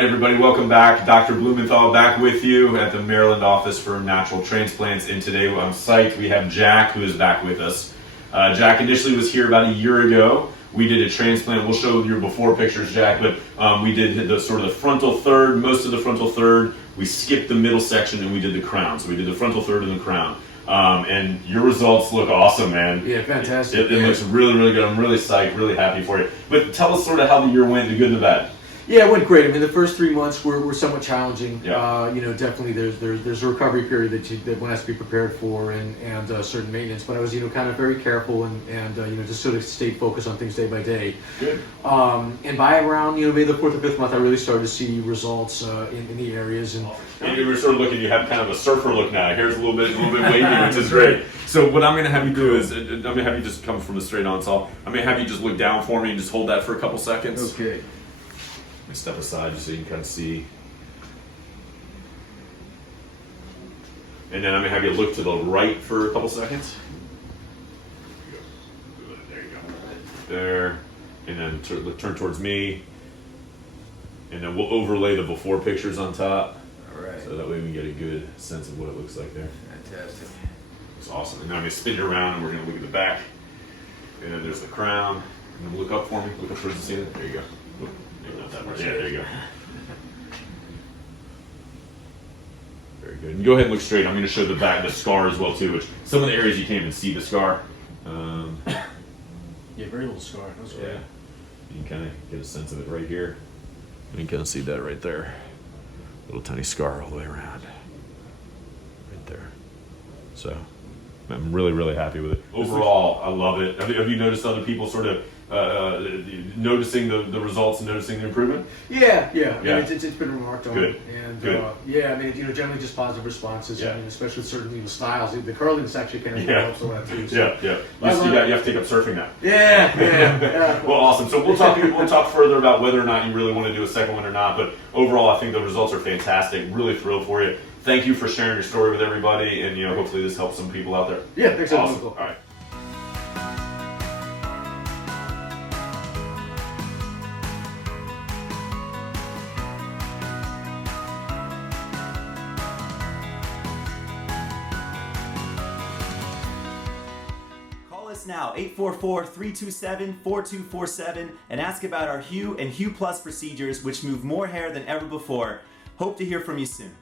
right, everybody, welcome back. Dr. Blumenthal back with you at the Maryland office for Natural Transplants. And today I'm psyched. We have Jack, who is back with us. Jack initially was here about a year ago. We did a transplant. We'll show your before pictures, Jack, but we did the sort of the frontal third, most of the frontal third. We skipped the middle section and we did the crown. So we did the frontal third and the crown. And your results look awesome, man. Yeah, fantastic. It looks really, really good. I'm really psyched, really happy for you. But tell us sort of how the year went, the good and the bad. Yeah, it went great. I mean, the first 3 months were somewhat challenging. Yeah. Definitely there's a recovery period that one has to be prepared for and certain maintenance. But I was, kind of very careful and just sort of stayed focused on things day by day. Good. And by around, maybe the 4th or 5th month, I really started to see results in the areas. And you were sort of looking, you have kind of a surfer look now. Hair's a little bit wavy, which is great. So what I'm going to have you do is, I'm going to have you just come from a straight on saw. I'm going to have you just look down for me and just hold that for a couple seconds. Okay. Step aside just so you can kind of see. And then I'm going to have you look to the right for a couple seconds. There you go. There. And then turn towards me. And then we'll overlay the before pictures on top. All right. So that way we can get a good sense of what it looks like there. Fantastic. It's awesome. And then I'm going to spin you around and we're going to look at the back. And then there's the crown. And then look up for me. Look up towards the ceiling. There you go. Yeah, there you go. Very good. And go ahead and look straight. I'm going to show the back, the scar as well too. Which some of the areas you can't even see the scar. Yeah, very little scar. That's yeah, you can kind of get a sense of it right here. You can kind of see that right there. Little tiny scar all the way around. Right there. So I'm really, really happy with it. Overall, I love it. Have you noticed other people sort of noticing the results and noticing the improvement? Yeah. I mean, it's been remarked on. Good. And Good. I mean, generally just positive responses. Yeah. I mean, especially with certain styles. The curling is actually kind of helps a lot too. So. Yeah. You have to take up surfing now. Yeah. Well, awesome. So we'll talk further about whether or not you really want to do a second one or not. But overall, I think the results are fantastic. Really thrilled for you. Thank you for sharing your story with everybody, and hopefully this helps some people out there. Yeah, thanks. Awesome. All right. Call us now, 844-327-4247, and ask about our Hue and Hue Plus procedures, which move more hair than ever before. Hope to hear from you soon.